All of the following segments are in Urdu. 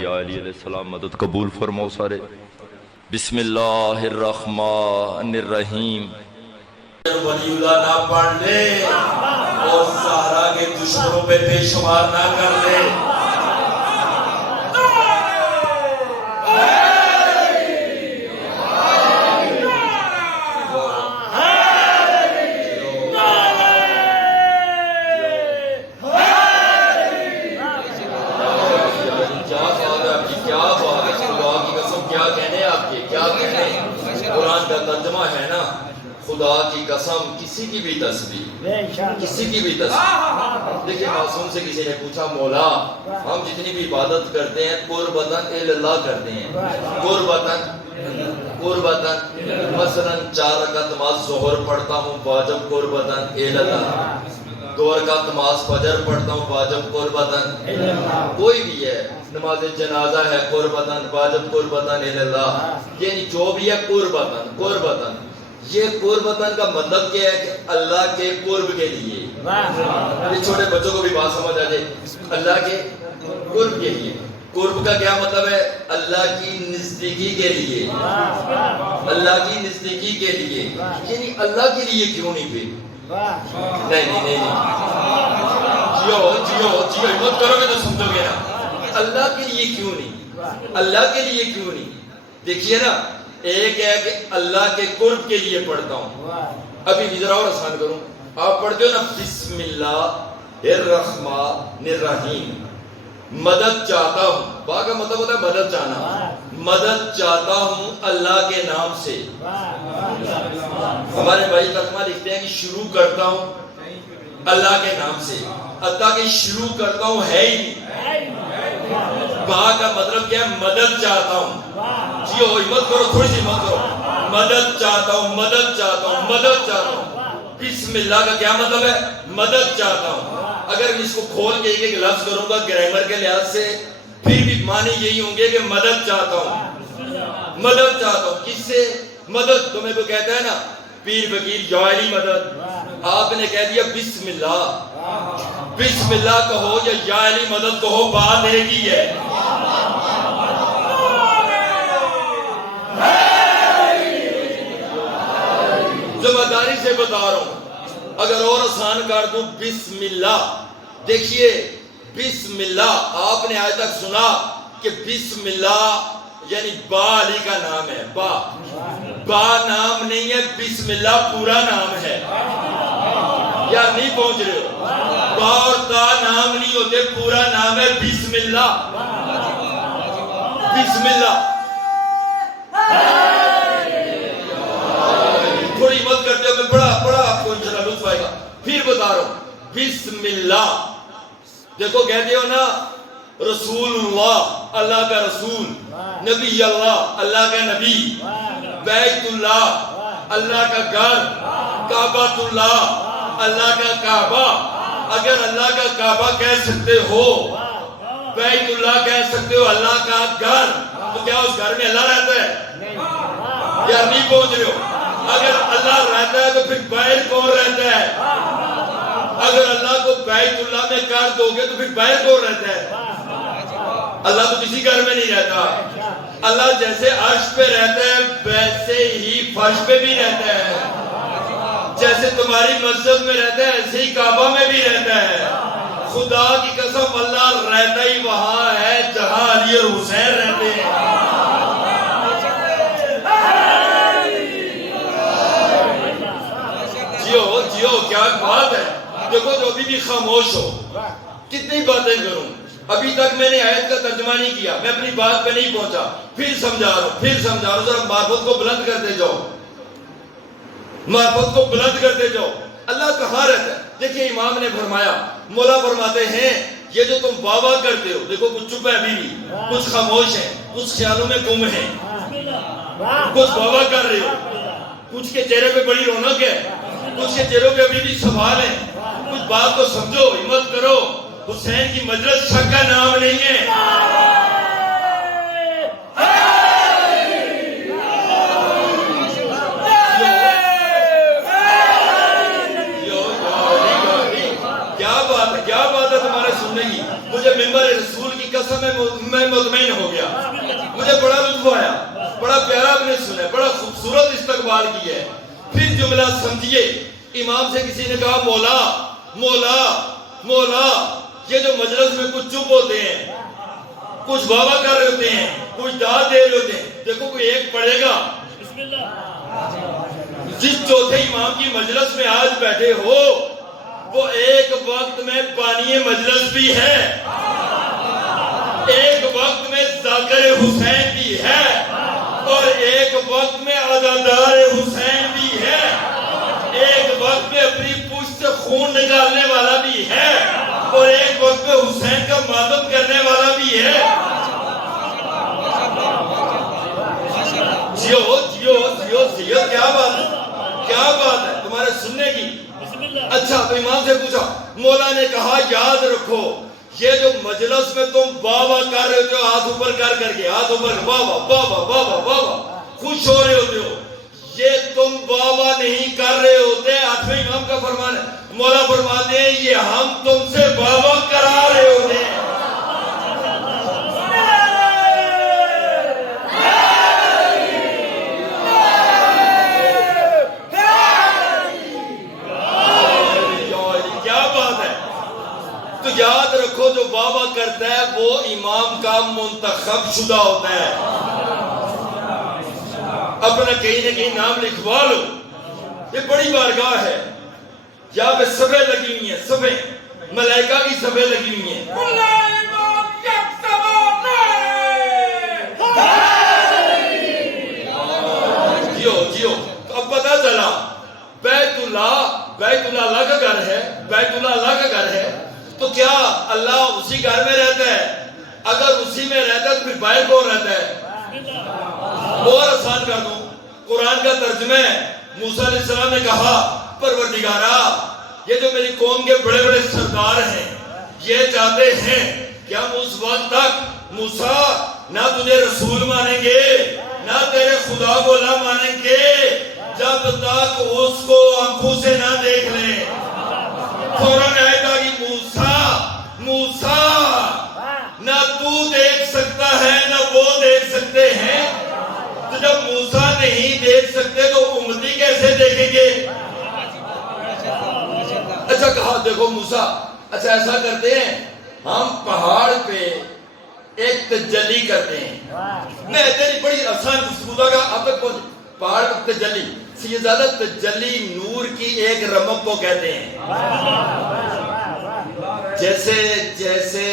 یا علی علیہ السلام مدد قبول فرماؤ سارے. بسم اللہ الرحمن الرحیم. ولی اللہ نہ پڑھ لے اور سہارا کے دشمنوں پہ بے شمار نہ کر لے. ترجمہ ہے نا خدا کی قسم کسی کی بھی تسبیح دیکھیں معصوم سے کسی نے پوچھا مولا ہم جتنی بھی عبادت کرتے ہیں قربتاً اللہ کرتے ہیں قربتاً مثلا 4 رکعت نماز ظہر پڑھتا ہوں واجب قربتاً اللہ 2 رکعت نماز فجر پڑھتا ہوں واجب قربتاً کوئی بھی ہے نماز جنازہ ہے قربتاً واجب قربتاً اللہ یعنی جو بھی ہے قربتاً یہ قربتاً کا مطلب کیا ہے کہ اللہ کے قرب کے لیے چھوٹے بچوں کو بھی بات سمجھ آ جائے اللہ کے قرب کے لیے. قرب کا کیا مطلب ہے؟ اللہ کی نزدیکی کے لیے اللہ کی نزدیکی کے لیے یعنی اللہ کے لیے کیوں نہیں پہ نہیں جیو مت کرو گے تو سمجھو گے نا اللہ کے لیے کیوں نہیں دیکھیے نا ایک ہے کہ اللہ کے قرب کے لیے پڑھتا ہوں. ابھی ذرا اور آسان کروں آپ پڑھتے ہو نا بسم اللہ الرحمن الرحیم مدد چاہتا ہوں با کا مطلب ہوتا ہے مدد چاہنا مدد چاہتا ہوں اللہ کے نام سے. ہمارے بھائی ترجمہ لکھتے ہیں کہ شروع کرتا ہوں اللہ کے نام سے اللہ کے شروع کرتا ہوں ہے ہی نہیں. با کا مطلب کیا ہے مدد چاہتا ہوں جی ہمت کرو تھوڑی سی ہمت کرو مدد چاہتا ہوں بسم اللہ کا کیا مطلب ہے مدد چاہتا ہوں. اگر اس کو کھول کے ایک لفظ کروں گا گرامر کے لحاظ سے پھر بھی معنی یہی ہوں گے کہ مدد چاہتا ہوں کس سے مدد تمہیں کو کہتا ہے نا پیر فقیر یا علی مدد آپ نے کہہ دیا بسم اللہ کہو یا علی مدد کہو بات ایک ہی ہے. ذمہ داری سے بتا رہا ہوں اگر اور آسان کر دوں بسم اللہ. دیکھیے بسم اللہ آپ نے آج تک سنا کہ بسم اللہ یعنی با علی کا نام ہے با نام نہیں ہے بسم اللہ پورا نام ہے یار نہیں پہنچ رہے ہو با اور تا نام نہیں ہوتے پورا نام ہے بسم اللہ تھوڑی مت کرتے ہو میں بڑا آپ کو انشاءاللہ لطف آئے گا. پھر بتا رہا ہوں بسم اللہ دیکھو کہتے ہو نا رسول اللہ اللہ کا رسول نبی اللہ کا نبی بیت اللہ اللہ کا گھر کعبۃ اللہ اللہ کا کعبہ. اگر اللہ کا کعبہ کہہ سکتے ہو بیت اللہ کہہ سکتے ہو اللہ کا گھر تو کیا اس گھر میں اللہ رہتا ہے یا نہیں پہنچ رہے ہو؟ اگر اللہ رہتا ہے تو پھر باہر کون رہتا ہے؟ اگر اللہ کو بیت اللہ میں کر دو گے تو پھر باہر کون رہتا ہے؟ اللہ تو کسی گھر میں نہیں رہتا. اللہ جیسے عرش پہ رہتا ہے ویسے ہی فرش پہ بھی رہتا ہے. جیسے تمہاری مسجد میں رہتا ہے ایسے ہی کعبہ میں بھی رہتا ہے. خدا کی قسم اللہ رہتا ہی وہاں ہے جہاں علی اور حسین رہتے ہیں. جیو کیا بات ہے. دیکھو جو ابھی بھی خاموش ہو کتنی باتیں کروں ابھی تک میں نے آیت کا ترجمہ نہیں کیا میں اپنی بات پہ نہیں پہنچا پھر سمجھا رہا ہوں ذرا معرفت کو بلند کرتے جاؤ اللہ کہاں رہتا ہے. دیکھیں امام نے فرمایا مولا فرماتے ہیں یہ جو تم واہ کرتے ہو دیکھو کچھ چپ ہے ابھی بھی کچھ خاموش ہیں کچھ خیالوں میں گم ہیں کچھ واہ کر رہے ہو کچھ کے چہرے پہ بڑی رونق ہے کچھ کے چہروں پہ ابھی بھی سوال ہے. کچھ بات کو سمجھو ہمت کرو حسین کی مجلس شک کا نام نہیں ہے. کیا بات ہے تمہارے سننے کی. مجھے ممبر رسول کی قسم ہے میں مطمئن ہو گیا. مجھے بڑا لطف آیا, بڑا پیارا آپ نے سنا, بڑا خوبصورت استقبال کیا ہے. پھر جملہ سمجھیے, امام سے کسی نے کہا مولا مولا مولا, یہ جو مجلس میں کچھ چپ ہوتے ہیں, کچھ بابا کر رہے ہوتے ہیں, کچھ داد دے رہے ہوتے ہیں, دیکھو کوئی ایک پڑھے گا. جس چوتھے امام کی مجلس میں آج بیٹھے ہو وہ ایک وقت میں بانی مجلس بھی ہے, ایک وقت میں ذاکر حسین بھی ہے, اور ایک وقت میں عزادار حسین بھی ہے, ایک وقت میں اپنی پشت سے خون نکالنے والا بھی ہے, اور ایک وقت میں حسین کا ماتم کرنے والا بھی ہے. جیو جیو جیو جیو, کیا بات ہے, کیا بات ہے تمہارے سننے کی. اچھا تو امام سے پوچھا, مولا نے کہا یاد رکھو یہ جو مجلس میں تم بابا کر رہے ہو, ہاتھ اوپر کر کے, ہاتھ اوپر, بابا بابا بابا بابا, خوش ہو رہے ہوتے ہو, یہ تم بابا نہیں کر رہے ہوتے. آٹھویں امام کا فرمان ہے, مولا فرماتے ہیں یہ ہم تم سے بابا کرا رہے ہوتے ہیں. یاد رکھو جو بابا کرتا ہے وہ امام کا منتخب شدہ ہوتا ہے. اپنا کہیں نہ کہیں نام لکھوا لو, یہ بڑی بارگاہ ہے, یہاں پہ صفیں لگی ہوئی ہیں, صفیں ملائکہ کی صفیں لگی ہوئی ہیں. جیو جیو. تو اب پتا چلا بیت اللہ اللہ کا گھر ہے, بیت اللہ کا گھر ہے, تو کیا اللہ اسی گھر میں رہتا ہے؟ اگر اسی میں رہتا ہے تو پھر باہر کون رہتا ہے؟ اور آسان کر دوں, قرآن کا ترجمہ ہے, موسیٰ علیہ السلام نے کہا پروردگارا یہ جو میری قوم کے بڑے بڑے سردار ہیں یہ چاہتے ہیں کہ ہم اس وقت تک موسیٰ نہ تجھے رسول مانیں گے نہ تیرے خدا کو نہ مانیں گے جب تک اس کو آنکھوں سے نہ دیکھ لیں. فوراً آئے گا کہ موسیٰ نہ تو دیکھ سکتا ہے نہ وہ دیکھ سکتے ہیں. تو جب موسیٰ نہیں دیکھ سکتے تو امتی کیسے دیکھیں گے؟ اچھا کہا دیکھو موسیٰ, اچھا ایسا کرتے ہیں ہم پہاڑ پہ ایک تجلی کرتے ہیں. میں تیری بڑی آسان گفتگو کا اب تک پہنچ, پہاڑ پر تجلی, یہ زیادہ تجلی نور کی ایک رمق کو کہتے ہیں. جیسے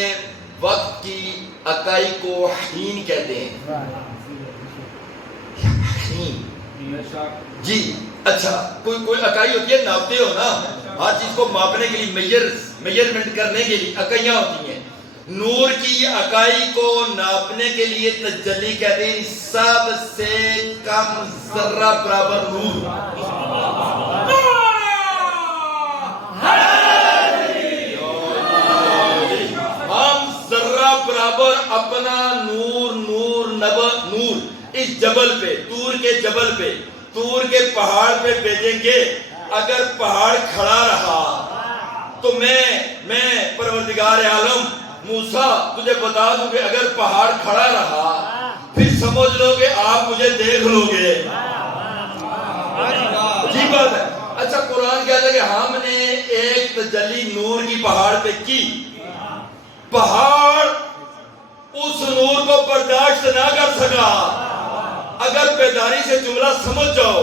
وقت کی اکائی کو حین کہتے ہیں. جی اچھا, کوئی اکائی ہوتی ہے, ناپتے ہو نا, ہر چیز کو ماپنے کے لیے میجرمنٹ کرنے کے لیے اکائیاں ہوتی ہیں. نور کی اکائی کو ناپنے کے لیے تجلی کہتے ہیں. سب سے کم ذرہ برابر نور. ہم ذرہ برابر اپنا نور اس جبل پہ, تور کے پہاڑ پہ بھیجیں گے. اگر پہاڑ کھڑا رہا تو میں پروردگار عالم موسیٰ تجھے بتا دوں کہ اگر پہاڑ کھڑا رہا پھر سمجھ لو کہ آپ مجھے دیکھ لو گے. جی بات ہے. اچھا قرآن کہتا ہے کہ ہم نے ایک تجلی نور کی پہاڑ پہ کی, پہاڑ اس نور کو برداشت نہ کر سکا. اگر بیداری سے جملہ سمجھ جاؤ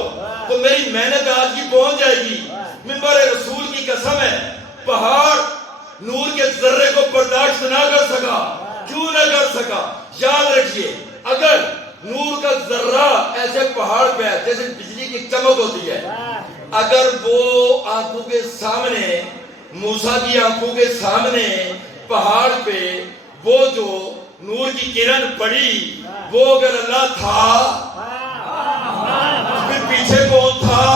تو میری محنت آج کی پہنچ جائے گی. منبر رسول کی قسم ہے, پہاڑ نور کے ذرے کو برداشت نہ کر سکا. کیوں نہ کر سکا؟ یاد رکھیے, اگر نور کا ذرہ ایسے پہاڑ پہ ہے جیسے بجلی کی چمک ہوتی ہے, اگر وہ آنکھوں کے سامنے, موسیٰ کی آنکھوں کے سامنے پہاڑ پہ وہ جو نور کی کرن پڑی, وہ اگر اللہ تھا پھر پیچھے کون تھا,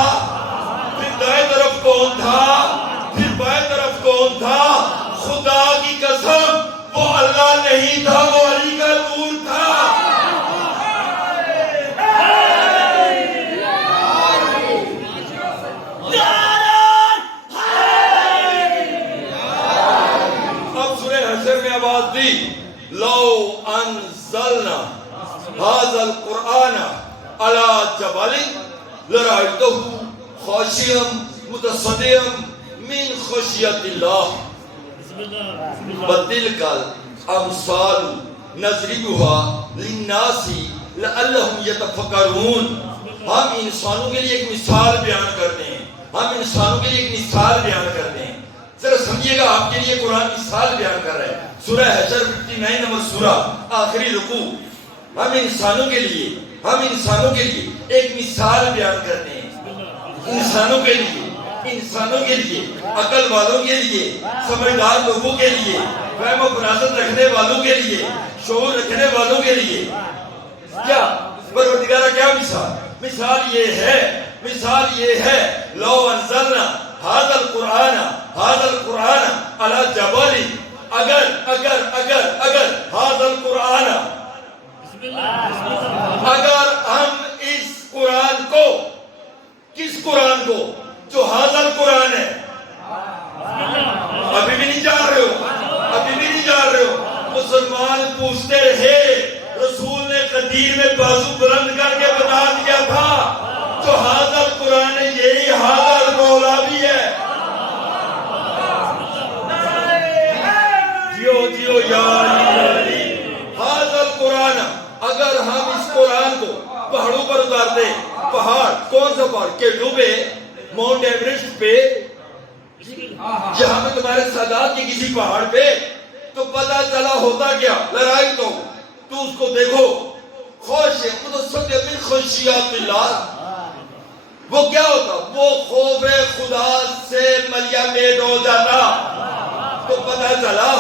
پھر دائیں طرف کون تھا, پھر بائیں طرف کون تھا؟ خدا کی قسم وہ اللہ نہیں تھا, وہ علی کا نور تھا. اب سورہ حشر میں آواز دی, لو انزلنا انزلنا هذا القرآن على جبل لرأيته خاشعا متصدعا من خشية الله وتلك الأمثال نضربها للناس لعلهم يتفکرون. ہم انسانوں کے لیے ایک مثال بیان کرتے ہیں، ہم انسانوں کے لیے ایک مثال بیان کرتے ہیں. ذرا سمجھیے گا، آپ کے لیے قرآن مثال بیان کر رہا ہے. سورہ حشر 59 نمبر سورہ آخری رکوع. ہم انسانوں کے لیے ایک مثال بیان کرتے ہیں. انسانوں کے لیے عقل والوں کے لیے، سمجھدار لوگوں کے لیے، فہم و فراست رکھنے والوں کے لیے، شعور رکھنے والوں کے لیے. کیا پروردگارہ کیا مثال یہ ہے لو انزلنا هذا القرآن على جبل، اگر هذا القرآن، اگر ہم اس قرآن کو، کس قرآن کو؟ جو هذا القرآن ہے. ابھی بھی نہیں جان رہے ہو. مسلمان پوچھتے رہے، رسول نے قدیر میں بازو بلند کر کے بتا دیا تھا جو هذا القرآن ہے یہی هذا المولوی ہے. جیو یاری هذا القرآن. اگر ہم اس قرآن کو پہاڑوں پر اتارتے، پہاڑ کون سا پہاڑ؟ کیٹو پہ، ماؤنٹ ایوریسٹ پہ، جہاں پہ تمہارے سادات کے کسی پہاڑ پہ، تو پتہ چلا ہوتا کیا؟ لڑائی تو اس کو دیکھو، خوش ہے متصدع من خشیات اللہ. وہ کیا ہوتا؟ وہ خوف خدا سے ملیا میٹ ہو جاتا. تو پتہ چلا.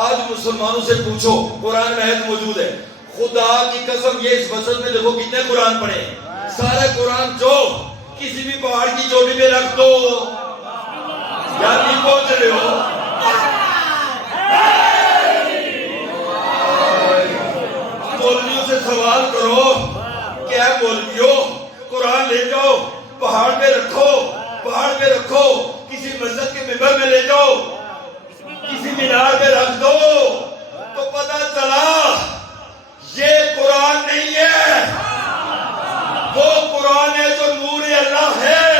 آج مسلمانوں سے پوچھو، قرآن میں آیت موجود ہے، خدا کی قسم یہ اس مسجد میں دیکھو کتنے قرآن پڑھے، سارے قرآن جو کسی بھی پہاڑ کی چوٹی پہ رکھ دو. یار نہیں پہنچ رہے ہو. مولویوں سے سوال کرو کہ اے مولویوں، قرآن لے جاؤ، پہاڑ پہ رکھو، کسی مسجد کے ممبر میں لے جاؤ، کسی مینار پہ رکھ دو، تو پتہ چلا یہ قرآن نہیں ہے. وہ قرآن ہے جو نور اللہ ہے،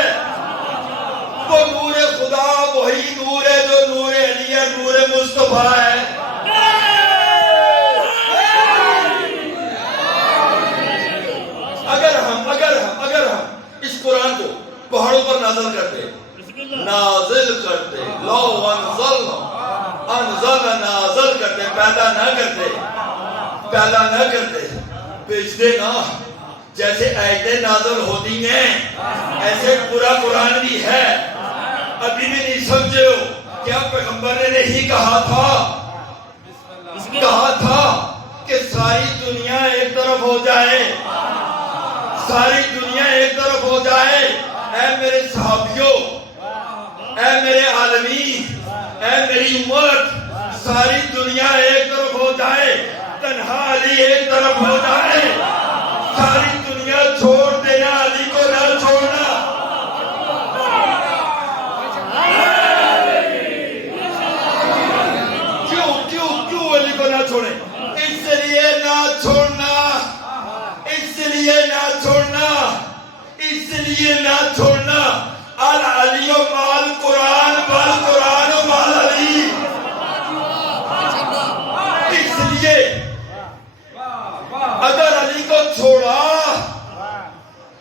وہ نور خدا، وہی نور ہے جو نور علی ہے، نور مصطفیٰ ہے. اگر ہم اس قرآن کو پہاڑوں پر نازل کرتے، لو انزلنا نازل کرتے، پیدا نہ کرتے، بھیجتے نا. جیسے آیتیں نازل ہوتی ہیں ایسے پورا قرآن بھی ہے. ابھی بھی نہیں سمجھے ہو؟ کیا پیغمبر نے نہیں کہا تھا کہ ساری دنیا ایک طرف ہو جائے، اے میرے صحابیوں، اے میرے عالمین، اے میری امت، ساری دنیا ایک طرف ہو جائے، تنہا علی ایک طرف ہو جائے. ساری دنیا چھوڑ دینا، علی کو نہ چھوڑنا. کیوں علی کو نہ چھوڑیں؟ اس لیے نہ چھوڑنا. العلی مال قرآن، بل قرآن مال علی. اس لیے اگر علی کو چھوڑا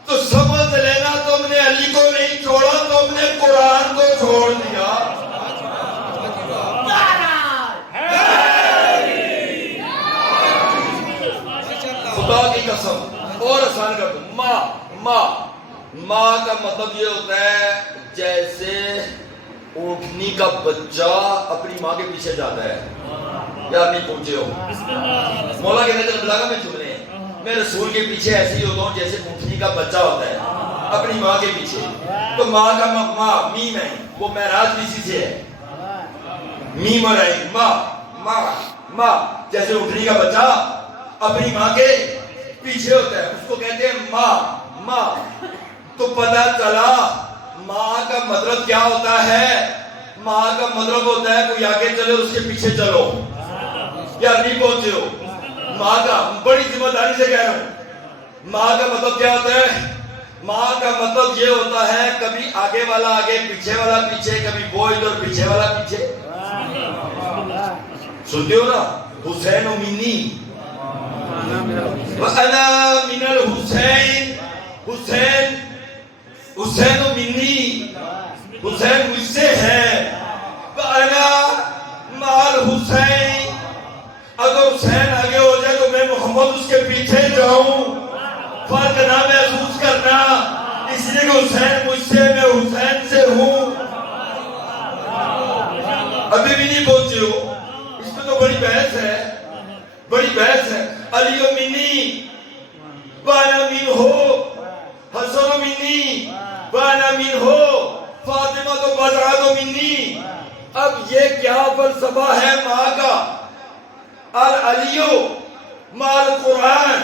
تو سمجھ لینا تم نے علی کو نہیں چھوڑا، تم نے قرآن کو چھوڑ دیا. خدا کی قسم اور آسان کر دو. ماں کا مطلب یہ ہوتا ہے جیسے اونٹنی کا بچہ اپنی ماں کے پیچھے جاتا ہے. یار نہیں پہنچے ہو. مولا کہتے ہیں بلاغہ میں چھپ رہے ہیں، میں رسول کے پیچھے ایسے ہی ہوتا ہوں جیسے اونٹنی کا بچہ ہوتا ہے اپنی ماں کے پیچھے. تو ماں کا ماں میم ہے، وہ معراج بھی اسی سے ہے. میم اور عین، ماں جیسے اونٹنی کا بچہ اپنی ماں کے پیچھے ہوتا ہے، اس کو کہتے ہیں ماں. تو پتہ چلا ماں کا مطلب کیا ہوتا ہے؟ ماں کا مطلب ہوتا ہے کوئی آگے چلے اس کے پیچھے چلو. یا نہیں پہنچے ہو؟ ماں کا بڑی ذمہ داری سے کہہ رہا ہوں. ماں کا مطلب کیا ہوتا ہے؟ ماں کا مطلب یہ ہوتا ہے کبھی آگے والا آگے پیچھے والا پیچھے، کبھی وہ ادھر پیچھے والا پیچھے. سنتے ہو نا؟ حسین و منی وَأَنَا مِنَ الْحُسَيْن، حسین حسین و منی، حسین مجھ سے ہے. وَأَنَا مَعَ الْحُسَيْن، اگر حسین آگے ہو جائے تو میں محمد اس کے پیچھے جاؤں. فرق نہ محسوس کرنا اس لیے کہ حسین مجھ سے، میں حسین سے ہوں. ابھی بھی نہیں پہنچے ہو، اس میں تو بڑی بحث ہے، بڑی بحث ہے. علی و منی وانا منہ، حسن و منی وانا منہ، فاطمہ تو بضعۃ منی. اب یہ کیا فلسفہ ہے ماں کا؟ العلی مع القرآن،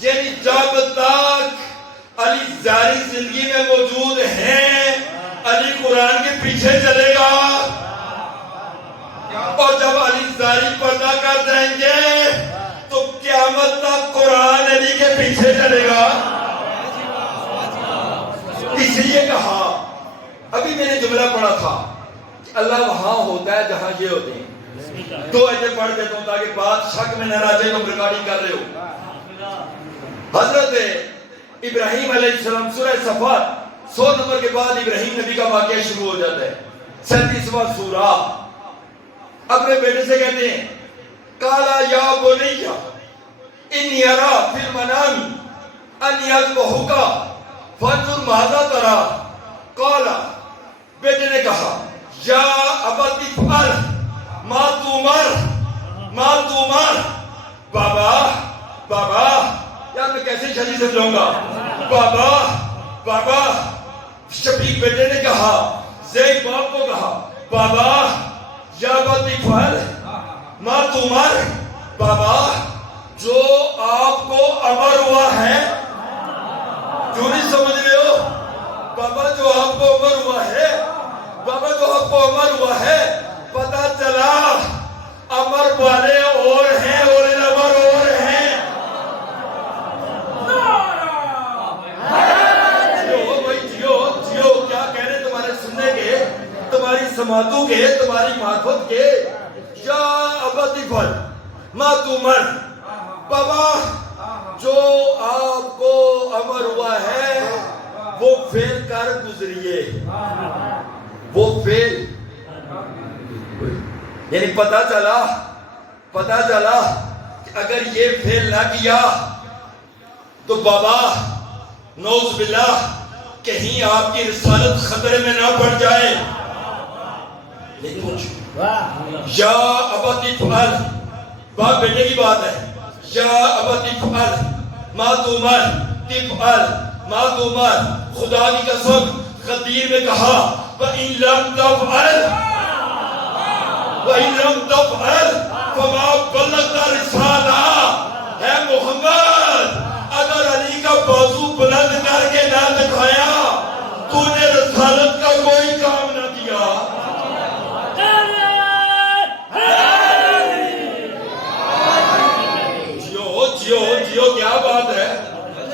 یعنی جب تک علی ظاہری زندگی میں موجود ہیں علی قرآن کے پیچھے چلے گا، اور جب علی ظاہری پردہ کر دیں گے تو قیامت تک قرآن علی کے پیچھے چلے گا. اس لیے کہا، ابھی میں نے جملہ پڑھا تھا کہ اللہ وہاں ہوتا ہے جہاں یہ ہوتے ہیں. دو آیتیں پڑھ دیتا ہوں تاکہ بات شک میں نہ رہ جائے. تم ریکارڈنگ کر رہے ہو. حضرت ابراہیم علیہ السلام، سورہ صفات 100 نمبر کے بعد ابراہیم نبی کا واقعہ شروع ہو جاتا ہے. 37واں سورہ. اپنے بیٹے سے کہتے ہیں قالا یا بنی انی اری فی المنام انی اذبحک فانظر ماذا تری. قالا، بیٹے نے کہا یا ابت افعل ما تؤمر، ما تؤمر. بابا بابا، یار میں کیسے شادی سمجھاؤں گا؟ بابا بابا. شفیق بیٹے نے کہا، زید باپ کو کہا بابا یا ابت افعل ما تؤمر. بابا جو آپ کو امر ہوا ہے، کیوں نہیں سمجھ رہے ہو؟ بابا جو آپ کو امر ہوا ہے، بابا جو آپ کو امر ہوا ہے، پتا چلا امر والے اور ہیں اور امر اور ہیں. جیو بھائی جیو جیو. کیا کہہ رہے تمہارے سننے کے، تمہاری سماعتوں کے، تمہاری معرفت کے؟ یا ابت افعل ما تؤمر. بابا جو آپ کو امر ہوا ہے وہ فعل کر گزریے. وہ فعل، یعنی پتا چلا کہ اگر یہ فعل نہ کیا تو بابا نعوذ باللہ کہیں آپ کی رسالت خطرے میں نہ پڑ جائے. لیکن یا ابت افعل، باپ بیٹے کی بات ہے. یا ابت افعل ما تؤمر، افعل ما تؤمر. خدا کی قسم غدیر میں کہا وَإِن لَمْ تَفْعَلْ وَإِن لَمْ تَفْعَلْ فَمَا بَلَّغْتَ رِسَالَةَ. اے محمد، اگر علی کا بازو بلند کر کے نہ دکھایا تو نے رسالت کا کوئی کام نہ کیا. جیو جیو. کیا بات ہے،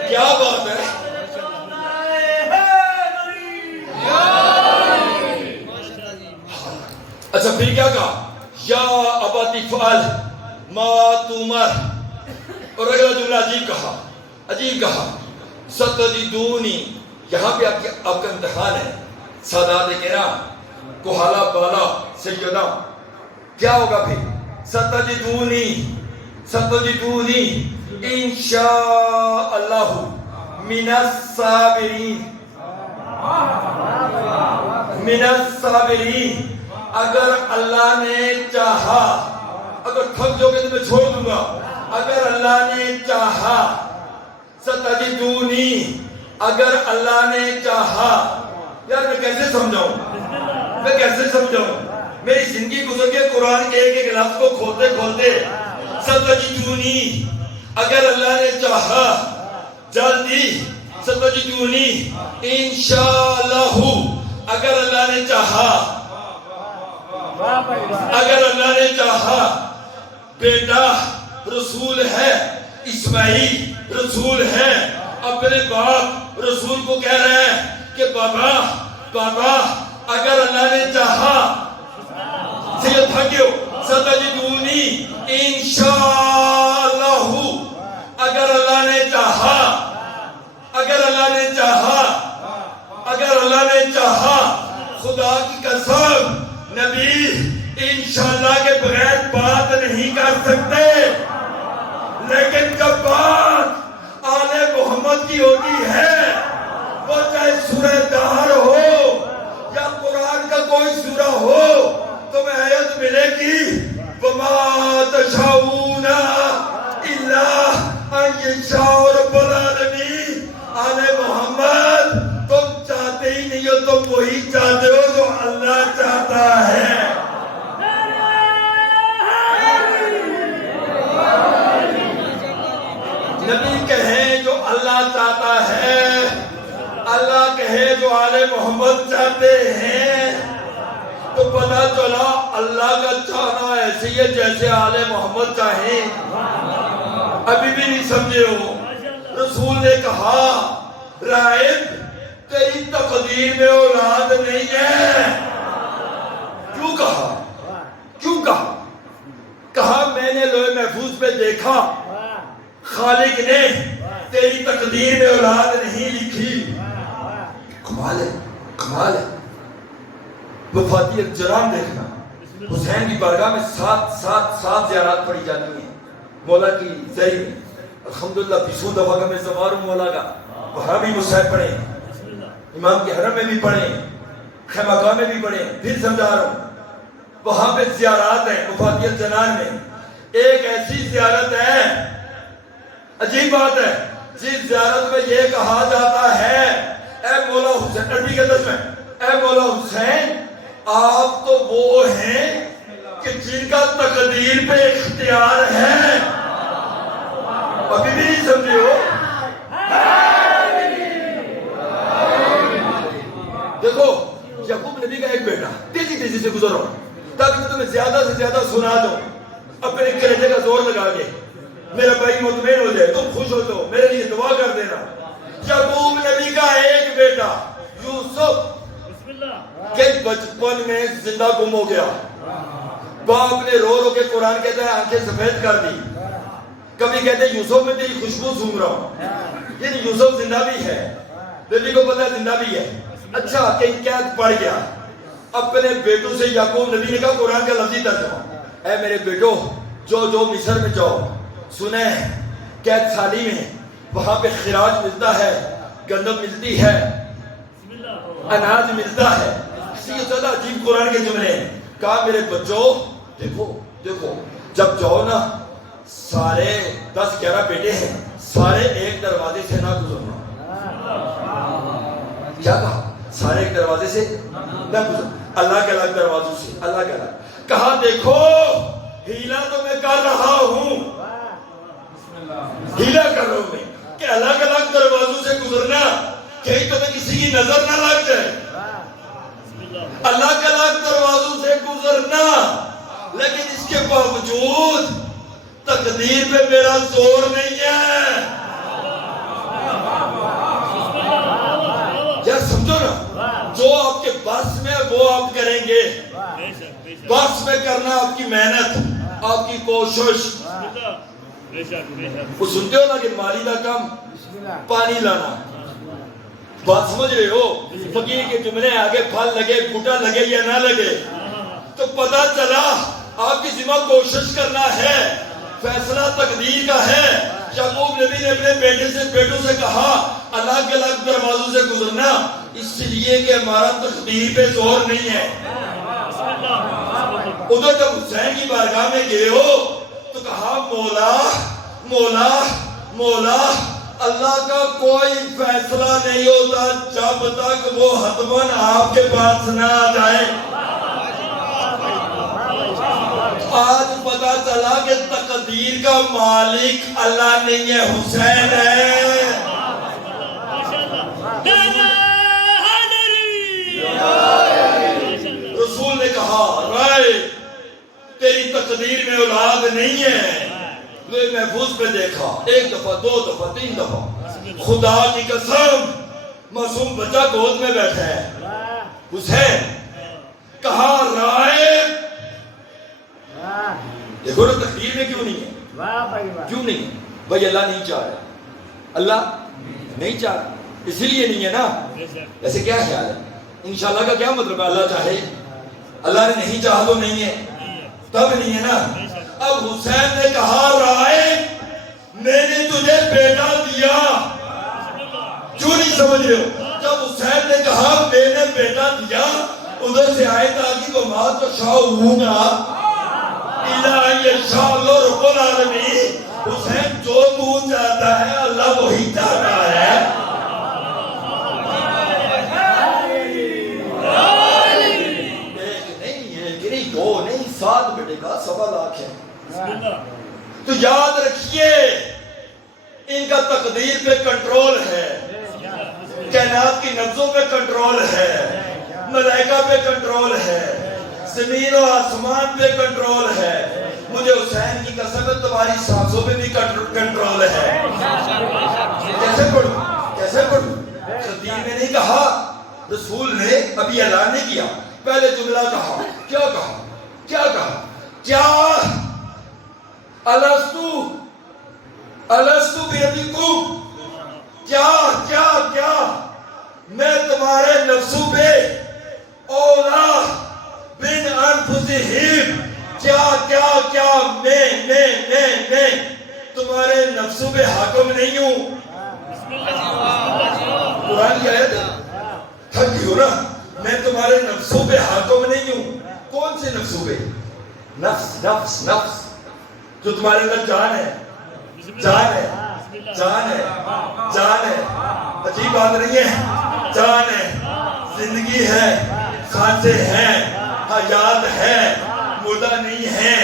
کیا بات ہے. اچھا پھر کیا کہا؟ یا ابت افعل ما تؤمر. اور اگلا جملہ عجیب کہا ستجدونی. یہاں پہ آپ کا امتحان ہے. سادات کرام کو حالا بالا سیدہ کیا ہوگا پھر؟ ستجدونی انشاء اللہ من الصابرین. من الصابرین. اگر اللہ نے چاہا، اگر تھک جاؤ گے تو میں چھوڑ دوں گا. اگر اللہ نے چاہا، ستجدونی، اگر اللہ نے چاہا. یار میں کیسے سمجھاؤں؟ میری زندگی گزر گئی قرآن کے ایک ایک لفظ کو کھولتے. ستجدونی، اگر اللہ نے چاہا، جلدی. ستجدونی انشاءاللہ، اگر اللہ نے چاہا. اگر اللہ نے چاہا بیٹا رسول ہے، اسماعیل رسول ہے، اپنے باپ رسول کو کہہ رہے ہیں کہ بابا بابا اگر اللہ نے چاہا سید تھاکیو ستجدونی انشاءاللہ، اگر اللہ نے چاہا، اگر اللہ نے چاہا، اگر اللہ نے چاہا، خدا کی قسم نبی انشاءاللہ کے بغیر بات نہیں کر سکتے، لیکن جب بات آل محمد کی ہوتی ہے، وہ چاہے سورہ دہر ہو یا قرآن کا کوئی سورہ ہو، تمہیں آیت ملے گی وَمَا تَشَاءُونَ إِلَّا أَن يَشَاءَ رَبُّ الْعَالَمِينَ۔ آل محمد تم چاہتے ہی نہیں ہو، تم وہی چاہتے ہو جو اللہ چاہتا ہے۔ نبی کہیں جو اللہ چاہتا ہے، اللہ کہے جو آل محمد چاہتے ہیں، تو پتہ چلا اللہ کا چاہنا ایسے ہی ہے جیسے آل محمد چاہیں۔ ابھی بھی نہیں سمجھے ہو؟ رسول نے کہا راہب تیری تقدیر میں اولاد نہیں ہے۔ کیوں کہا؟ کیوں کہا؟ کہا میں نے لوح محفوظ پہ دیکھا خالق نے تیری تقدیر میں اولاد نہیں لکھی۔ کمال ہے، کمال ہے۔ وفاتی الجرام دیکھنا، حسین کی بارگاہ میں سات زیارات پڑھی جاتی ہیں مولا کی زہری میں۔ الحمدللہ 20 دفعہ کا میں سوار ہوں مولا کا، وہاں بھی مصحف پڑھے، امام کے حرم میں بھی پڑھے، خیمہ گاہ میں بھی پڑھے، پھر سمجھا رہا ہوں۔ وہاں پہ زیارات ہیں وفاتی الجنان میں۔ ایک ایسی زیارت ہے، عجیب بات ہے، جس زیارت میں یہ کہا جاتا ہے اے مولا حسین، عربی کے دس میں، اے مولا حسین آپ تو وہ ہیں کہ جن کا تقدیر پہ اختیار ہے۔ ابھی بھی نہیں سمجھے ہو؟ دیکھو یعقوب نبی کا ایک بیٹا، تیزی سے گزر رہا ہوں تاکہ میں تمہیں زیادہ سے زیادہ سنا دوں، اپنے کلیجے کا زور لگا کے میرا بھائی مطمئن ہو جائے، تم خوش ہو تو میرے لیے دعا کر دینا۔ یعقوب نبی کا ایک بیٹا یوسف کہ بچپن میں زندہ گم ہو گیا، باپ نے رو رو کے قرآن کہتا ہے آنکھیں سفید کر دی، کبھی کہتے ہیں یوسف میں تیری خوشبو سونگ رہا ہوں، یعنی یوسف زندہ بھی ہے، نبی کو پتا ہے زندہ بھی ہے۔ اچھا کہیں قید پڑ گیا، اپنے بیٹوں سے یعقوب نبی نے کہا قرآن کا لفظی ترجمہ، اے میرے بیٹو جو مصر میں جاؤ، سنیں قید سالی میں وہاں پہ خراج ملتا ہے، گندم ملتی ہے، اناج ملتا ہے، اسی کے زیادہ عجیب قرآن کے جملے ہیں۔ کہا میرے بچوں دیکھو جب جاؤ نا، سارے 10-11 بیٹے ہیں، سارے ایک دروازے سے نہ گزرنا۔ کیا کہا؟ سارے ایک دروازے سے نہ گزرنا، اللہ کے الگ دروازوں سے، اللہ کے الگ۔ کہا دیکھو ہیلا تو میں کر رہا ہوں، ہیلا کر رہا ہوں میں کہ الگ الگ دروازوں سے گزرنا، کہیں تو میں کسی کی نظر نہ لگ جائے، الگ الگ دروازوں سے گزرنا، لیکن اس کے باوجود تقدیر پہ میرا زور نہیں ہے۔ یا سمجھو نا، جو آپ کے بس میں وہ آپ کریں گے، بس میں کرنا آپ کی محنت، آپ کی کوشش۔ وہ سنتے ہو نا کہ مالی دا کم پانی لانا، بات سمجھ رہے ہو؟ فقیر کے جملے آگے پھل لگے بوٹا لگے یا نہ لگے، تو پتا چلا آپ کی ذمہ کوشش کرنا ہے، فیصلہ تقدیر کا ہے۔ یعقوب نبی نے اپنے بیٹوں سے کہا الگ الگ دروازوں سے گزرنا، اس لیے کہ ہمارا تقدیر پہ زور نہیں ہے۔ ادھر جب حسین کی بارگاہ میں گئے ہو تو کہا مولا مولا مولا، اللہ کا کوئی فیصلہ نہیں ہوتا جب تک وہ حتماً آپ کے پاس نہ آ جائے۔ آج پتا چلا کہ تقدیر کا مالک اللہ نہیں ہے، حسین ہے۔ رسول نے کہا رائے تیری تقدیر میں اولاد نہیں ہے، لوح محفوظ پہ دیکھا، ایک دفعہ، دو دفعہ، تین دفعہ، خدا کی قسم معصوم بچہ گود میں بیٹھا ہے، حسین کہا رائے، دیکھو نا تقدیر میں کیوں نہیں ہے، کیوں نہیں ہے بھائی؟ اللہ نہیں چاہ رہا، اللہ نہیں چاہ رہا، اسی لیے نہیں ہے نا۔ ایسے کیا خیال ہے انشاءاللہ کا کیا مطلب ہے؟ اللہ چاہے، اللہ نے نہیں چاہا تو نہیں ہے، تب نہیں ہے نا۔ اب حسین نے کہا رائے میں نے تجھے بیٹا دیا، کیوں نہیں سمجھ رہے ہو؟ جب حسین نے کہا میں نے بیٹا دیا، ادھر سے آئے تاکہ وہ مات تو شاہونا الہ یشاء اللہ رب العالمین، حسین جو تو چاہتا ہے اللہ وہی چاہتا ہے۔ ایک نہیں، ایک نہیں، دو نہیں، 7 بیٹے کا 7 لاکھ ہے۔ تو یاد رکھیے ان کا تقدیر پہ کنٹرول ہے، کائنات کی نبضوں پہ کنٹرول ہے، ملائکہ پہ کنٹرول ہے، زمین و آسمان پہ کنٹرول ہے۔ مجھے حسین کی قسم ہے تمہاری سانسوں پہ بھی کنٹرول ہے۔ کیسے پڑھوں؟ کیسے پڑھوں؟ خطیب نے نہیں کہا، رسول نے ابھی اعلان نہیں کیا، پہلے جملہ کہا، کیا کہا؟ کیا کہا؟ کیا الستو الستو بربکم، کیا کیا کیا میں تمہارے نفسوں پہ اولا بن انفسہم، کیا کیا کیا میں تمہارے نفسوں پہ حاکم نہیں ہوں؟ قرآن کی آیت ہے، تھک گئی ہو نا، میں تمہارے نفسوں پہ حاکم نہیں ہوں۔ کون سے نفسوں پہ؟ نفس نفس نفس جو تمہارے اندر جان ہے، جان ہے، جان ہے، جان ہے، عجیب بات نہیں ہے، جان ہے، زندگی ہے، سانسیں ہیں، حیات ہے، مردہ نہیں ہے،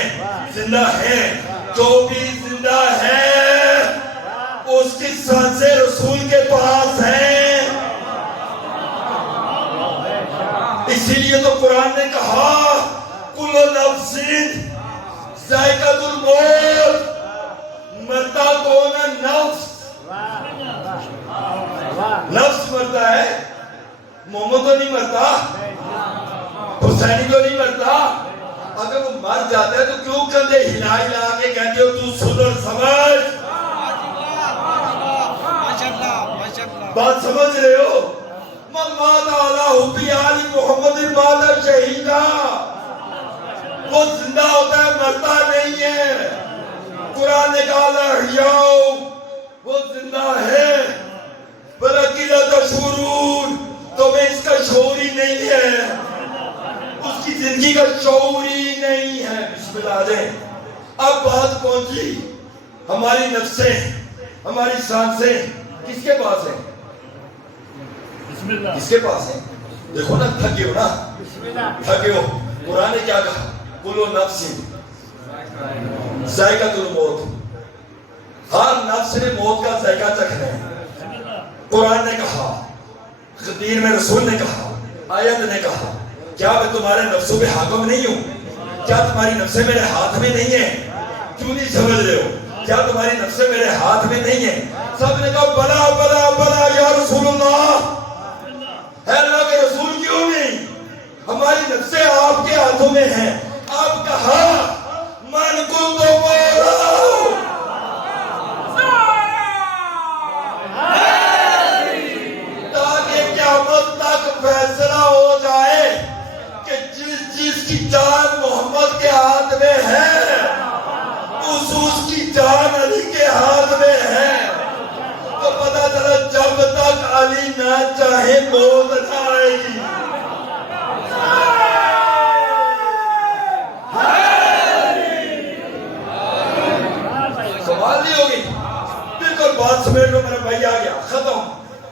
زندہ ہے۔ جو بھی زندہ ہے اس کی سانسیں رسول کے پاس ہیں۔ اسی لیے تو قرآن نے کہا کل نفس ذائقۃ الموت، مرتا کون ہے؟ نفس، نفس مرتا ہے، محمد تو نہیں مرتا، حسینی تو نہیں مرتا۔ اگر وہ مر جاتا ہے تو کیوں کندھے ہلا ہلا کے کہتے ہو تو سدھر سمجھ؟ بات سمجھ رہے ہو؟ من مات علی حب آل محمد مات شہیدا، وہ زندہ ہوتا ہے، مرتا نہیں ہے۔ قرآن نے کہا احیاء، وہ زندہ ہے، ولکن لا تشعرون، تمہیں اس کا شعور ہی نہیں ہے، اس کی زندگی کا شعور ہی نہیں ہے۔ بسم اللہ دیں۔ اب بات پہنچی ہماری نفسیں، ہماری سانسیں کس کے پاس ہیں؟ کس کے پاس ہیں؟ دیکھو نا، تھکے ہو نا، تھکے ہو۔ قرآن نے کیا کہا؟ کلو نفس ذائقۃ الموت، ہر نفس نے موت کا ذائقہ چکھنا ہے۔ قرآن نے کہا، خطیر میں رسول نے کہا، آیت نے کہا، کیا میں تمہارے نفسوں پہ حاکم نہیں ہوں؟ کیا تمہاری نفسیں میرے ہاتھ میں نہیں ہیں؟ کیوں نہیں سمجھ رہے ہو؟ کیا تمہاری نفسیں میرے ہاتھ میں نہیں ہیں؟ سب نے کہا بلا بلا بلا یا رسول اللہ، ہے اللہ کے رسول کیوں نہیں؟ ہماری نفسیں آپ کے ہاتھوں میں ہیں۔ آپ کہا من کنت مولا، تاکہ قیامت تک فیصلہ ہو جائے کہ جس چیز کی جان محمد کے ہاتھ میں ہے اس کی جان علی کے ہاتھ میں ہے۔ تو پتہ چلا جب تک علی نہ چاہے موت نہ آئے گی۔ سوال نہیں ہوگی، بالکل بات سمیٹ لو، میرا بھائی آ گیا، ختم،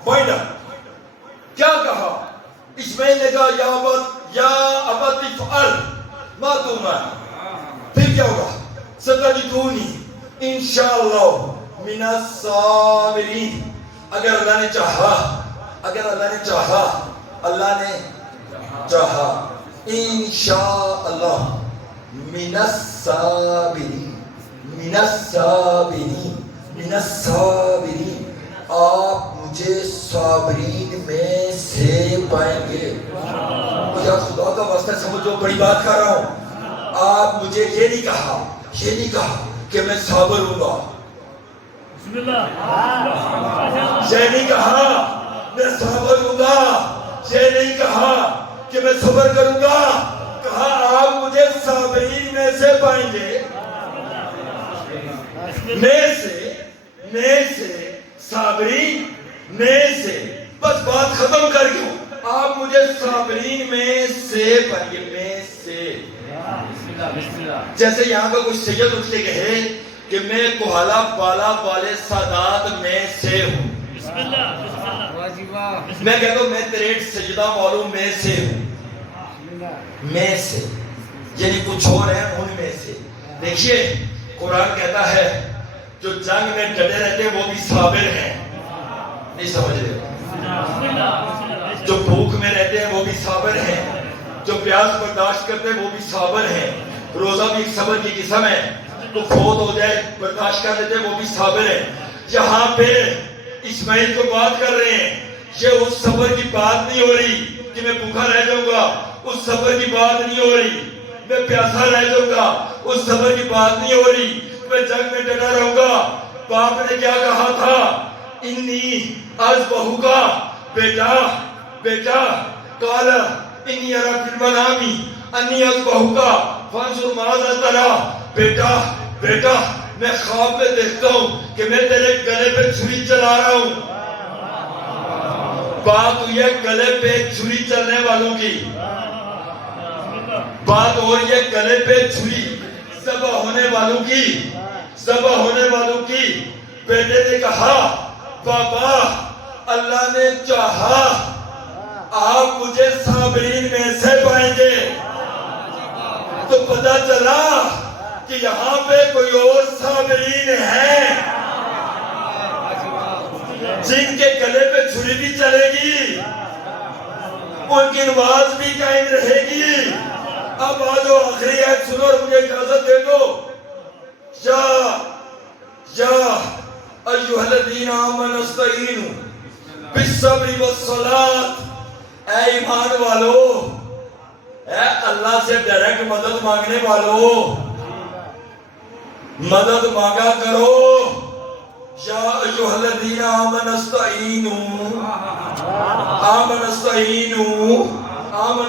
پوائنٹ اپ۔ کیا کہا؟ اسماعیل نے کہا یا ابت افعل ما تؤمر، پھر کیا ہوگا؟ ستجدونی انشاءاللہ من الصابرین۔ اگر اللہ نے چاہا، اگر اللہ نے چاہا، اللہ نے چاہا، انشاءاللہ من الصابرین، من الصابرین، من الصابرین، آپ مجھے صابرین میں سے پائیں گے۔ یا خدا کا واسطہ سمجھو، بڑی بات کر رہا ہوں۔ آپ مجھے یہ نہیں کہا کہ میں صابر ہوں گا، یہ نہیں کہا میں صابر ہوں گا، یہ نہیں کہا کہ میں صبر کروں گا، کہا آپ مجھے صابرین میں سے پائیں گے۔ میں سے صابرین میں سے، بس بات ختم کر کے آپ مجھے صابرین میں سے پائیں گے، میں سے۔ جیسے یہاں کا کوئی سید اٹھ کے کہے کہ میں کوہالا بالا والے سادات میں سے ہوں، میں کہتا ہوں میں 63 سجدہ والوں میں سے ہوں، میں سے یعنی کچھ اور ہے ان میں سے۔ دیکھیے قرآن کہتا ہے جو جنگ میں ڈٹے رہتے ہیں وہ بھی صابر ہیں، نہیں سمجھ رہے؟ جو بھوک میں رہتے ہیں وہ بھی صابر ہیں، جو پیاس برداشت کرتے ہیں وہ بھی صابر ہیں۔ روزہ بھی ایک صبر کی قسم ہے، تو فوت ہو جائے برداشت کر لیتے ہیں وہ بھی صابر ہیں۔ یہاں پہ اسماعیل کو بات کر رہے ہیں، یہ اس صبر کی بات نہیں ہو رہی کہ میں بھوکا رہ جاؤں گا، اس صبر کی بات نہیں ہو رہی میں پیاسا رہ جاؤں گا، اس صبر کی بات نہیں ہو رہی میں جنگ میں ڈٹا رہوں گا۔ باپ نے کیا کہا تھا؟ انی اذبحک، بیٹا قال انی اری فی المنام انی اذبحک فانظر ماذا تری، بیٹا میں خواب میں دیکھتا ہوں کہ میں تیرے گلے پہ چھری چلا رہا ہوں۔ بات ہوئی ہے گلے پہ چھری چلنے والوں کی، بات ہو رہی ہے گلے پہ چھری ذبح ہونے والوں کی۔ بیٹے نے کہا بابا اللہ نے چاہا آپ مجھے صابرین میں سے پائیں گے، تو پتہ چلا کہ یہاں پہ کوئی اور صابرین ہیں جن کے گلے پہ چھری بھی چلے گی، ان کی نماز بھی قائم رہے گی۔ اب آج آخری آیت سنو اور مجھے اجازت دے دو۔ یا ایھا الذین آمنوا استعینوا بالصبر والصلاۃ، اے ایمان والو، اے اللہ سے ڈائریکٹ مدد مانگنے والو، مدد مانگا کرو۔ یا ایھا الذین آمنوا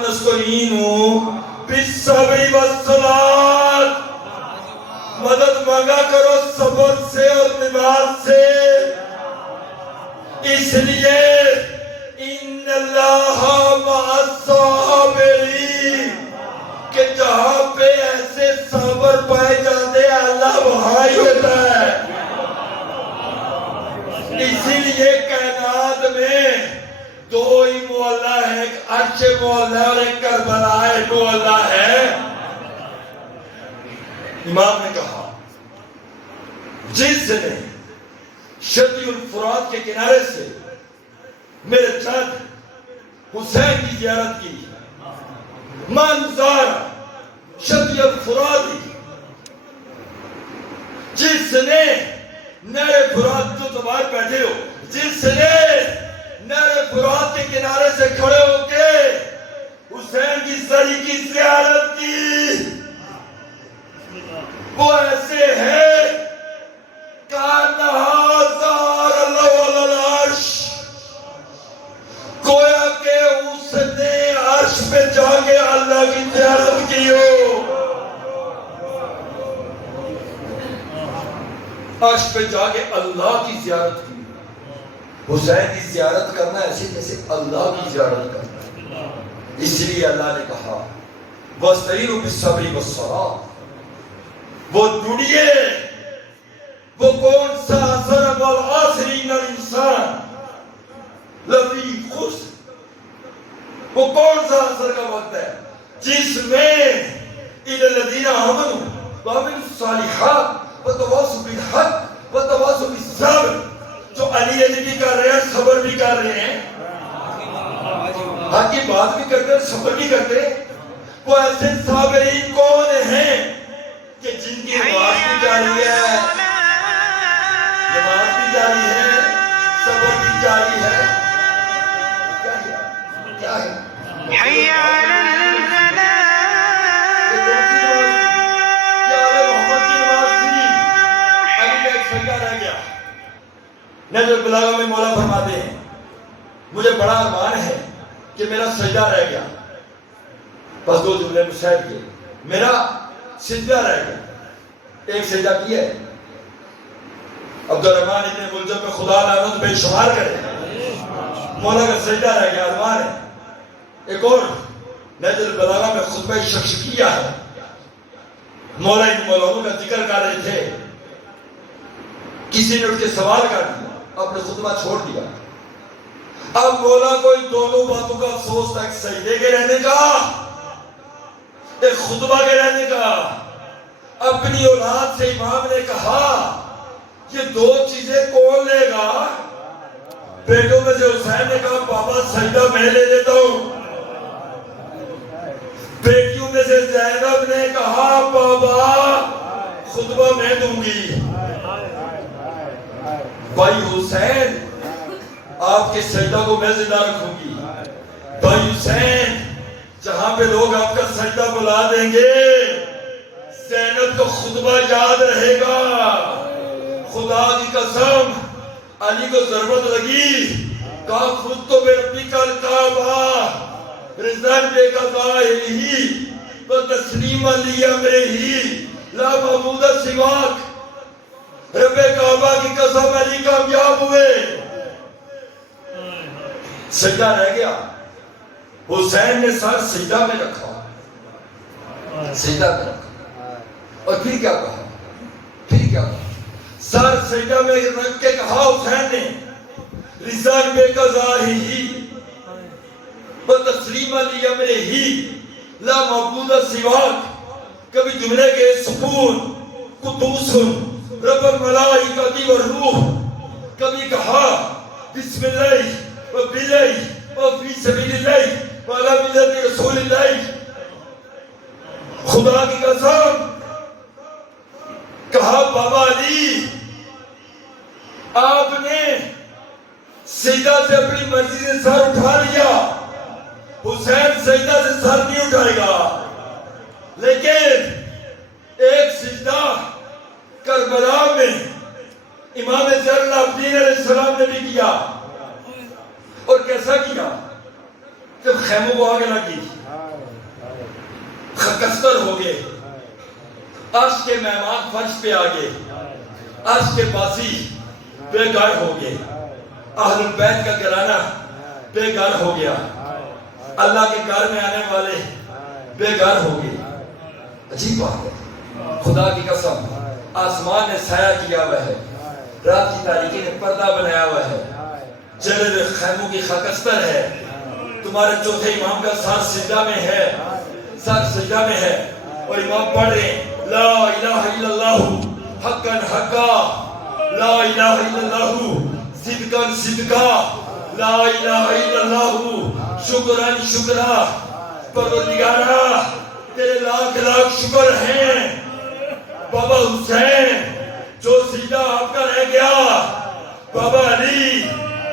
استعینوا بالصبر والصلاۃ، مدد مانگا کرو صبر سے اور نماز سے، اس لیے ان اللہ مع الصابرین، کہ جہاں پہ ایسے صبر پائے جاتے ہیں اللہ وہاں ہی ہوتا ہے۔ اسی لیے کائنات میں دو ہی معلّہ ہیں، ایک عرش معلّہ اور ایک کربلا معلّہ ہے۔ امام نے کہا جس نے شدی الفرات کے کنارے سے میرے چاند حسین کی زیارت کی، منظر شدی الفرات، جس نے نہر فرات، جو تمہارے بیٹھے ہو، جس نے نہر فرات کے کنارے سے کھڑے ہو کے حسین کی زری کی زیارت کی، وہ ایسے ہے کانہا زار اللہ علی العرش، گویا کہ اس نے عرش پہ جا کے اللہ کی زیارت کی ہو، عرش پہ جا کے اللہ کی زیارت کی۔ حسین کی زیارت کرنا ایسے جیسے اللہ کی زیارت کرنا، اس لیے اللہ نے کہا وَاسْتَعِینُوا بِالصَّبْرِ وَالصَّلَاةِ، وہ جڑیے، وہ کون سا اثر وَالْعَصْرِ إِنَّ الْإِنسَانَ لَفِي خُسْرٍ، وہ کون سا اثر کا وقت ہے جس میں إِلَّا الَّذِينَ آمَنُوا وَعَمِلُوا الصَّالِحَاتِ وَتَوَاصَوْا بِالْحَقِّ وَتَوَاصَوْا بِالصَّبْرِ، جو علی بھی کر رہے ہیں، صبر بھی کر رہے ہیں، حق کی بات بھی کرتے ہیں، صبر بھی کرتے ہیں، وہ ایسے صابرین کون ہیں کہ جن کی بات بھی جاری ہے، نماز بھی جاری ہے، صبر بھی جاری ہے، کیا ہے؟ حی علی الفلاح۔ یہ کون سی نماز تھی؟ یہ آل محمد کی نماز تھی۔ علی کا ایک سجدہ رہ گیا۔ نہج البلاغہ میں مولا فرماتے ہیں مجھے بڑا ارمان ہے کہ میرا سجدہ رہ گیا، بس دو جملے مشاہد کیے، میرا سجدہ رہ گیا۔ ایک سجدہ کیا ہے عبدالرحمن ابن ملجم میں خدا لعنت بے شمار کرے، مولا کا سجدہ رہ گیا، ارمان ہے۔ ایک اور نہج البلاغہ میں خطبہ شخصیہ ہے، مولا ان مولانوں کا ذکر کر رہے تھے، کسی نے اٹھ کے سوال کر دیا، اپنے خطبہ چھوڑ دیا۔ اب مولا کو ان دونوں باتوں کا افسوس تھا، ایک سجدے کے رہنے کا، ایک خطبہ کے رہنے کا۔ اپنی اولاد سے امام نے کہا یہ دو چیزیں کون لے گا؟ بیٹوں میں سے حسین نے کہا بابا سجدہ میں لے لیتا ہوں۔ بیٹیوں میں سے زینب نے کہا بابا خطبہ میں دوں گی۔ بھائی حسین آپ کے سجدہ کو میں زندہ رکھوں گی۔ بھائی حسین جہاں پہ لوگ آپ کا سجدہ بلا دیں گے زینب کا خطبہ یاد رہے گا۔ خدا کی قسم علی کو ضرورت لگی، کہا خود تو بے ربی کا الکعبہ رضان بے قضائہی و تسلیم علی امرہی لا معبود سواک۔ رب کعبہ کی قسم علی کامیاب ہوئے، سجدہ رہ گیا۔ حسین نے سر سجدہ میں رکھا، سجدہ میں رکھا، اور پھر کیا کہا؟ پھر کیا کہا؟ سر سجدہ میں رکھ کے کہا حسین نے رضان بے قضائہی و تسلیم علی امرہی لا معبود سواک۔ کبھی جملے کے سکون قدوس رب الملائکۃ والروح، کبھی کہا بسم اللہ و باللہ و فی سبیل اللہ و علی ملت رسول اللہ۔ خدا کی قسم کہا بابا علی آپ نے سجدہ سے اپنی مرضی سے سر اٹھا لیا، حسین سجدہ سے سر نہیں اٹھائے گا، لیکن ایک سجدہ کربلا میں امام زین العابدین علیہ السلام نے بھی کیا، اور کیسا کیا؟ جب خیموں کو آگ لگی، خکستر ہو گئے، عرش کے مہمان فرش پہ آگئے، عرش کے باسی بے گھر ہو گئے، اہل بیت کا گھرانہ بے گھر ہو گیا، اللہ کے گھر میں آنے والے بے گھر ہو گئے۔ عجیب بات ہے، خدا کی قسم آسمان نے سایہ کیا ہوا ہے، رات کی تاریکی نے پردہ بنایا ہوا ہے، جلے ہوئے خیموں کی خاکستر ہے، تمہارے چوتھے امام کا سر سجدہ میں ہے، سر سجدہ میں ہے، اور امام پڑھ رہے ہیں لا الہ الا اللہ حقا حقا، لا الہ الا اللہ صدقا صدقا، لا الہ الا اللہ شکرا شکرا۔ پروردگارا تیرے لاکھ لاکھ شکر ہیں، بابا حسین جو سجدہ آپ کا رہ گیا، بابا علی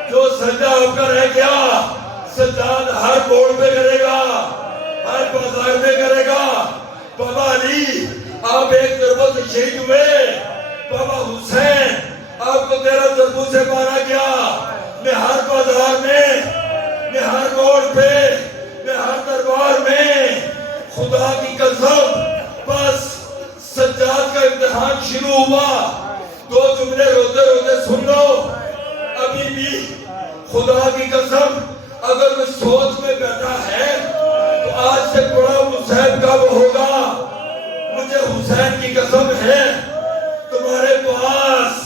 جو سجدہ آپ کا رہ گیا، سجاد ہر موڑ پہ کرے گا، ہر بازار میں کرے گا۔ بابا علی آپ ایک ضربوں سے شہید ہوئے، بابا حسین آپ کو 13 ضربوں سے مارا گیا، میں ہر بازار میں، میں ہر موڑ پہ، میں ہر دربار میں۔ خدا کی قسم بس سجاد کا امتحان شروع ہوا، دو جملے روتے روتے سن لو۔ ابھی بھی خدا کی قسم اگر کوئی سوچ میں بیٹھا ہے تو آج سے بڑا حسین کب ہوگا؟ مجھے حسین کی قسم ہے تمہارے پاس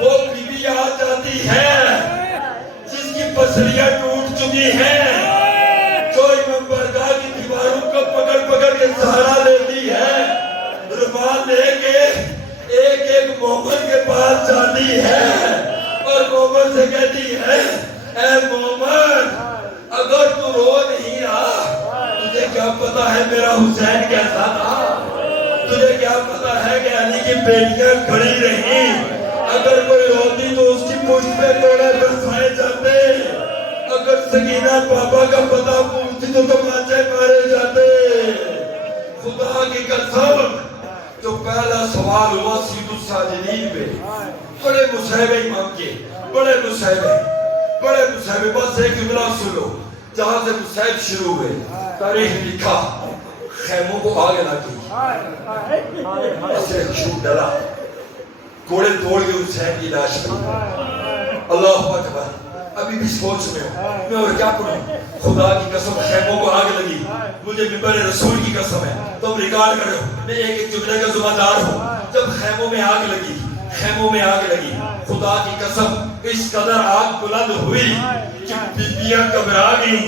وہ بی بی آ جاتی ہے جس کی پسلیاں ٹوٹ چکی ہیں، جو امام برگاہ کی دیواروں کو پکڑ پکڑ کے سہارا لیتی ہے، رومال لے کے ایک ایک مومن کے پاس جاتی ہے اور مومن سے کہتی ہے اے مومن اگر تو رو نہیں رہا، تجھے کیا پتا ہے میرا حسین کیسا تھا؟ تجھے کیا کیا پتا ہے کہ علی کی بیٹیاں کھڑی رہی، اگر کوئی روتی تو اس کی پشت پہ کوڑے برسائے جاتے، اگر سکینہ پاپا کا پتہ پوچھتی تو تماچے مارے جاتے۔ خدا کی قسم جو پہلا سوال ہوا سید الساجدین پہ، بڑے مصیبے امام کے، بڑے مصیبے، بس ایک جملہ سنو جہاں سے مصیب شروع ہوئے۔ تاریخ لکھا خیموں کو آگ لگی، اسے چھوٹ ڈلا، گھوڑے توڑ کے حسین کی لاش پہ۔ اللہ اکبر، ابھی بھی سوچ میں ہوں میں اور کیا پڑھوں۔ خدا کی قسم خیموں کو آگ لگی، مجھے منبر رسول کی قسم ہے، تم ریکارڈ کرو، میں ایک ایک جملے کا ذمہ دار ہوں۔ جب خیموں میں آگ لگی، خدا کی قسم اس قدر آگ بلند ہوئی کہ بیبیاں گھبرا گئی۔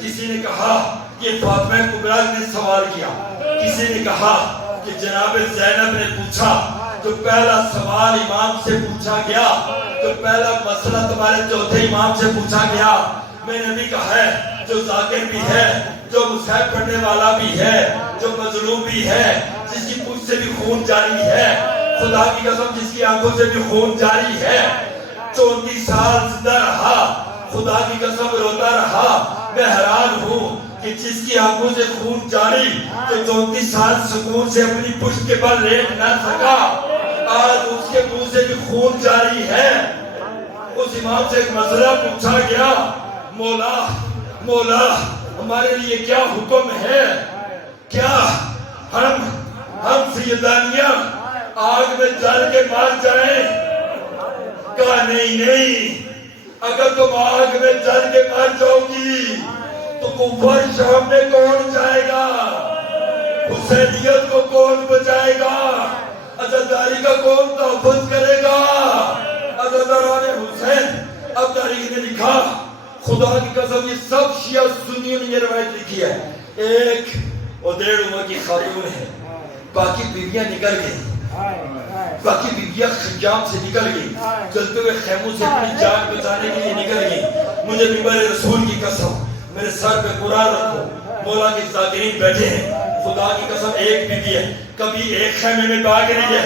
کسی نے کہا یہ فاطمہ کبریٰ نے سوال کیا، کسی نے کہا کہ جناب زینب نے پوچھا۔ جو پہلا سوال امام سے پوچھا گیا، جو پہلا مسئلہ تمہارے چوتھے امام سے پوچھا گیا، میں نے بھی کہا ہے جو ذاکر بھی ہے، جو مصحف پڑھنے والا بھی ہے، جو مظلوم بھی ہے، جس کی پوچھ سے بھی خون جاری ہے، خدا کی قسم جس کی آنکھوں سے بھی خون جاری ہے، 34 سال زندہ رہا، خدا کی قسم روتا رہا۔ میں حیران ہوں کہ جس کی آنکھوں سے خون جاری، جو 34 سال سکون سے اپنی پشت کے بل لیٹ نہ سکا، آج اس کے منہ سے بھی خون جاری ہے۔ اس امام سے ایک مسئلہ پوچھا گیا، مولا ہمارے لیے کیا حکم ہے؟ کیا ہم سیدانیاں آگ میں جل کے مار جائیں؟ کہا نہیں، اگر تم آگ میں جل کے مار جاؤ گی تو کفر شام میں کون جائے گا؟ حسینیت کو کون بچائے گا؟ عزاداری کا کون تحفظ کرے گا؟ عزاداران حسین۔ اب تاریخ نے لکھا، خدا کی قسم یہ سب شیعہ سنیوں نے یہ روایت لکھی ہے، 1.5 عمر کی خاتون ہے، باقی بیویاں نکل گئی، باقی بیویاں خیام سے نکل گئی، چلتے ہوئے خیموں سے اپنی جان بچانے کے لیے نکل گئی۔ مجھے منبر رسول کی قسم، میرے سر پہ قرآن رکھو، مولا کے ذاکرین بیٹھے ہیں، خدا کی قسم ایک بیوی ہے، کبھی ایک خیمے میں بھاگ رہی ہے،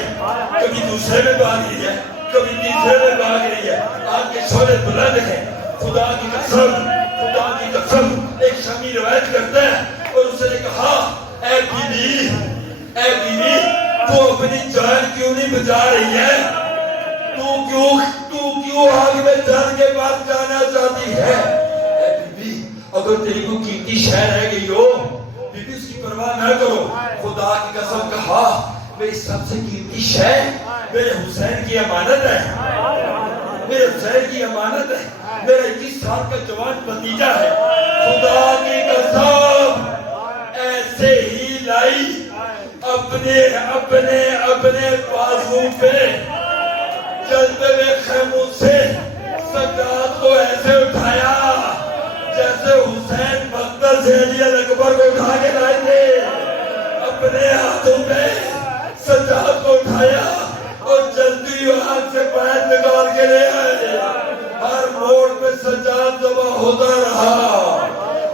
کبھی دوسرے میں بھاگ رہی ہے، کبھی تیسرے میں بھاگ رہی ہے، آگ کے شعلے بلند ہیں۔ خدا کی قسم ایک شامی روایت کرتا ہے اور اسے نے کہا، اے بیوی تو اپنی جان کیوں نہیں بچا رہی ہے؟ تو کیوں آگ میں جان کے بعد جانا چاہتی ہے؟ اے بیوی اگر تیری کو قیمتی شے رہ گئی ہو، بیوی اس کی پرواہ نہ کرو۔ خدا کی قسم کہا، میری سب سے قیمتی شے میرے حسین کی امانت ہے، میرے حسین کی امانت ہے، میرا 21 سال کا جوان بھتیجا ہے۔ خدا کی قسم ایسے ہی لائی اپنے بازو پہ، چلتے ہوئے خیموں سے سجاد کو ایسے اٹھایا جیسے حسین مقتل سے علی اکبر کو اٹھا کے لائے تھے۔ اپنے ہاتھوں پہ سجاد کو اٹھایا اور جلدی ہاتھ سے پیر نکال کے لے آئے۔ ہر موڑ پہ سجاد ذبح ہوتا رہا،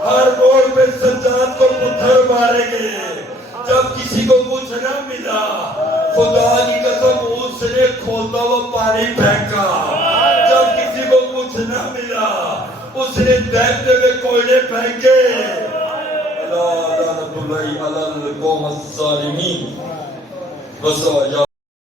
ہر موڑ پہ سجاد کو پتھر مارے گئے۔ جب کسی کو کچھ نہ ملا، خدا کی قسم اس نے کھولتا ہوا پانی پھینکا۔ جب کسی کو کچھ نہ ملا، اس نے دیکھتے ہوئے کوئلے پھینکے۔ اللہ لعنت اللہ علی القوم الظالمین۔